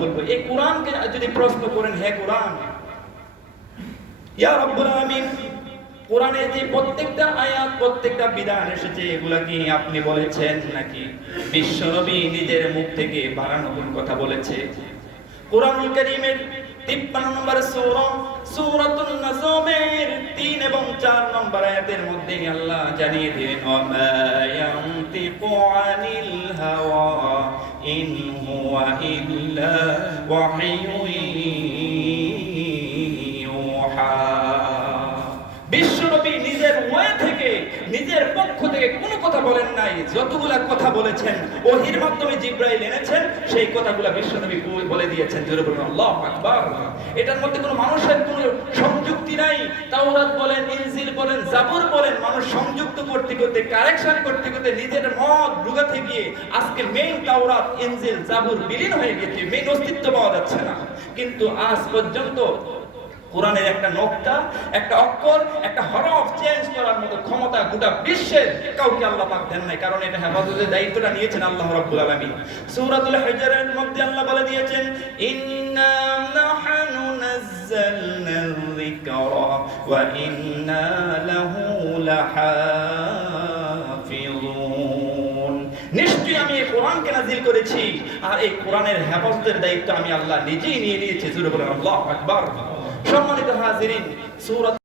বলবো এই কোরআনকে যদি প্রশ্ন করেন, হে কোরআন, ইয়া রাব্বুল আলামিন, কোরআনে যে প্রত্যেকটা আয়াত প্রত্যেকটা বিধান এসেছে এগুলা কি আপনি বলেছেন নাকি বিশ্বনবী নিজের মুখ থেকে বানানো কথা বলেছে? কোরআনুল কারীমের 53 নম্বর সূরা সূরাতুন নাজমের 3 এবং 4 নম্বর আয়াতের মধ্যে আল্লাহ জানিয়ে দিলেন, ওয়া ইয়ানতিকু আনিল হাওয়া ইন হুয়া ইল্লা ওয়াহিয়ুন ইউহা। বিশ্বনবী নিজের ওয়ে থেকে, নিজের পক্ষ থেকে কোনো কথা বলেন নাই। যতগুলা কথা বলেছেন ওহীর মাধ্যমে জিবরাইল এনেছেন, সেই কথাগুলা বিশ্বনবী বলে দিয়েছেন। জোরে বলুন আল্লাহু আকবার। এটার মধ্যে কোনো মানুষের কোনো সংযুক্তি নাই। তাওরাত বলেন, ইনজিল বলেন, জাবুর বলেন, মানুষ সংযুক্ত করতে করতে, কারেকশন করতে করতে নিজের মত ঢুকাতে গিয়ে আজকে মেইন তাওরাত, ইনজিল, জাবুর বিলীন হয়ে গেছে, মেইন অস্তিত্ব পাওয়া যাচ্ছে না। কিন্তু আজ পর্যন্ত কোরআনের একটা নোক্তা, একটা অক্ষর, একটা হরফ চেঞ্জ করার মতো ক্ষমতা গোটা বিশ্বের কাউকে আল্লাহ পাক দেন নাই। কারণ এটা হেফাজতের দায়িত্বটা নিয়েছেন আল্লাহ রাব্বুল আলামিন। সূরাতুল হিজরের মধ্যে আল্লাহ বলে দিয়েছেন, ইন্না নাহনু নাযালনা যিকরা ওয়া ইন্না লাহু লাহাফিজুন। নিশ্চয়ই আমি এই কোরআনকে নাযিল করেছি আর এই কোরআনের হেফাজতের দায়িত্ব আমি আল্লাহ নিজেই নিয়ে নিয়েছি। জোরে বলেন আল্লাহু আকবার। সম্মানিত হাজিরিন, সূরা